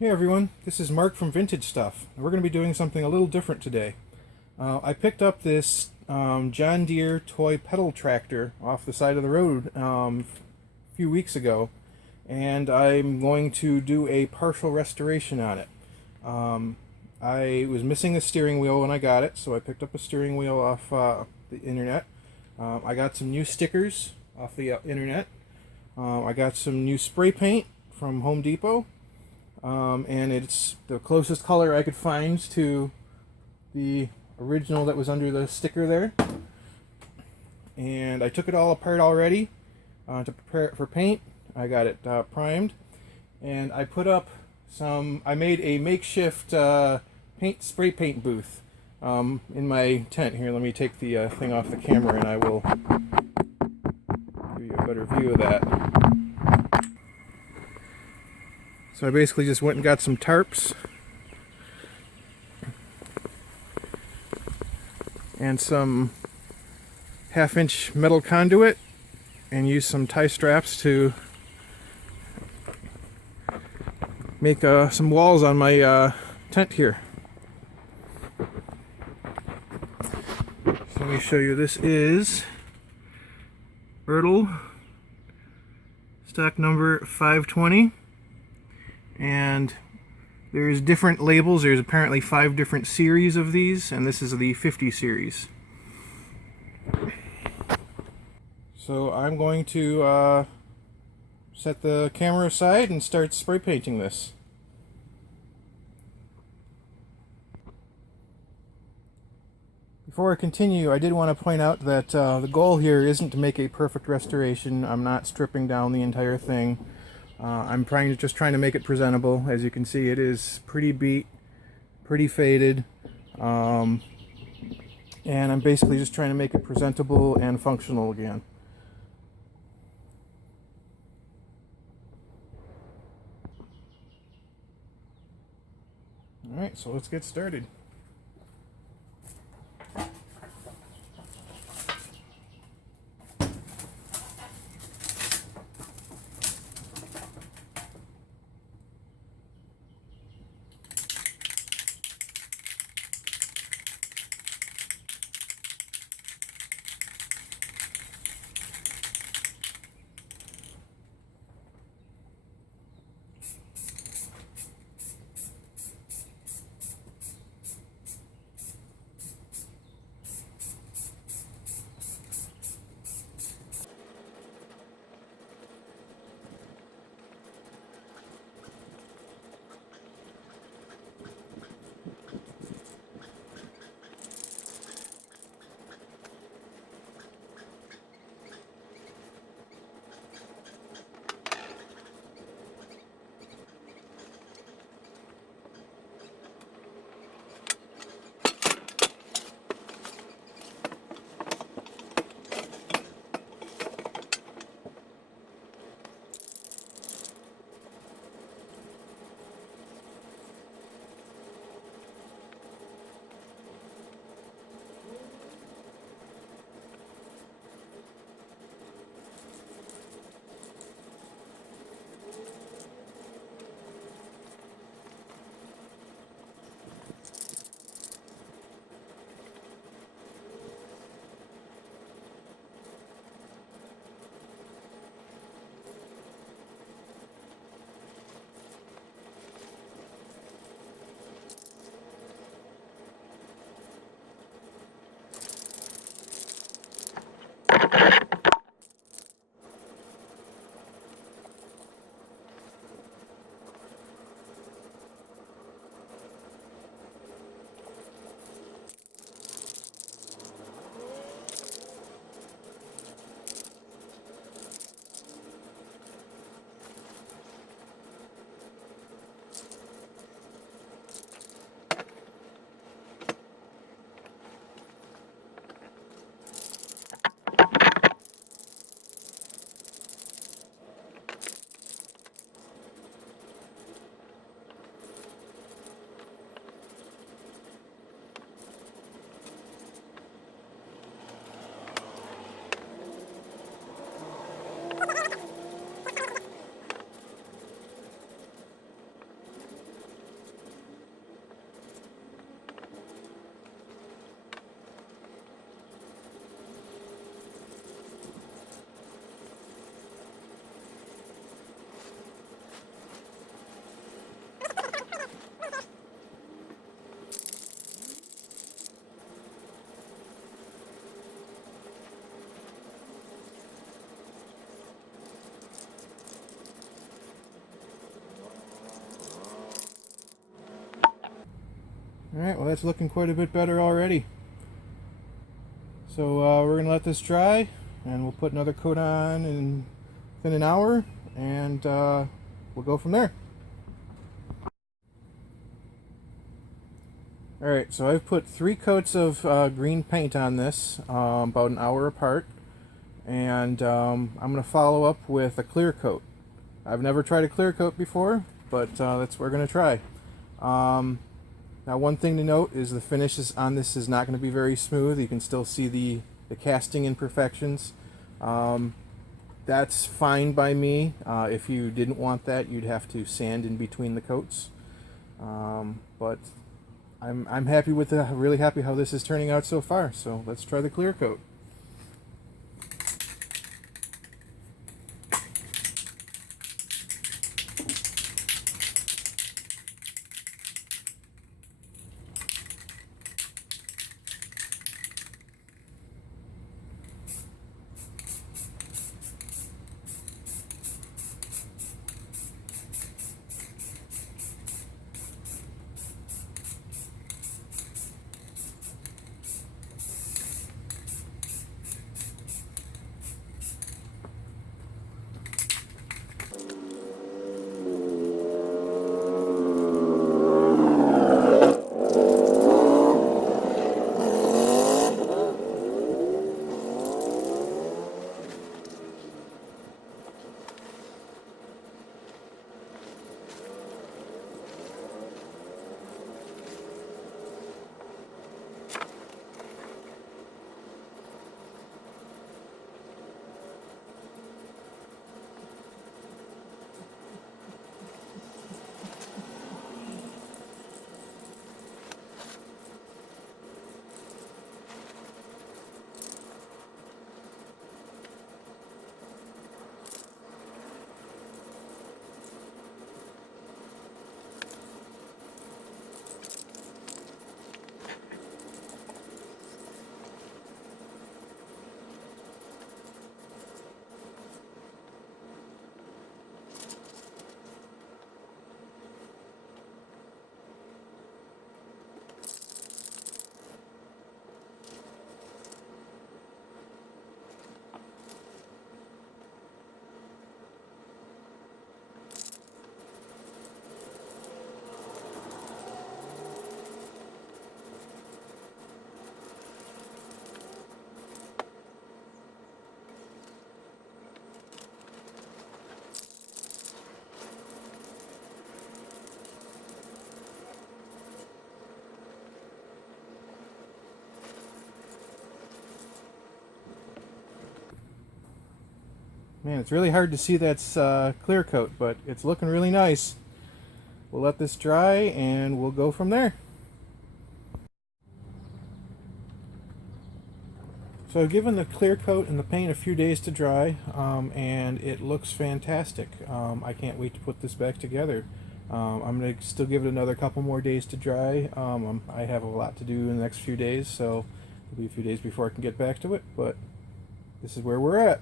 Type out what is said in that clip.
Hey everyone, this is Mark from Vintage Stuff. We're going to be doing something a little different today. I picked up this John Deere toy pedal tractor off the side of the road a few weeks ago, and I'm going to do a partial restoration on it. I was missing a steering wheel when I got it, so I picked up a steering wheel off the internet. I got some new stickers off the internet. I got some new spray paint from Home Depot. And it's the closest color I could find to the original that was under the sticker there. And I took it all apart already to prepare it for paint. I got it primed, and I put up I made a makeshift spray paint booth in my tent. Here, let me take the thing off the camera and I will give you a better view of that. So I basically just went and got some tarps and some 1/2-inch metal conduit and used some tie straps to make some walls on my tent here. So let me show you. This is Ertl stock number 520. And there's different labels. There's apparently 5 different series of these, and this is the 50 series. So I'm going to set the camera aside and start spray painting this. Before I continue, I did want to point out that the goal here isn't to make a perfect restoration. I'm not stripping down the entire thing. I'm just trying to make it presentable. As you can see, it is pretty beat, pretty faded, and I'm basically just trying to make it presentable and functional again. Alright, so let's get started. Alright, well that's looking quite a bit better already. So we're going to let this dry, and we'll put another coat on within an hour, and we'll go from there. Alright, so I've put 3 coats of green paint on this, about an hour apart, and I'm going to follow up with a clear coat. I've never tried a clear coat before, but that's what we're going to try. Now one thing to note is the finish on this is not going to be very smooth. You can still see the casting imperfections. That's fine by me. If you didn't want that, you'd have to sand in between the coats. But I'm happy with really happy how this is turning out so far. So let's try the clear coat. Man, it's really hard to see that's clear coat, but it's looking really nice. We'll let this dry and we'll go from there. So I've given the clear coat and the paint a few days to dry, and it looks fantastic. I can't wait to put this back together. I'm going to still give it another couple more days to dry. I have a lot to do in the next few days, so it'll be a few days before I can get back to it, but this is where we're at.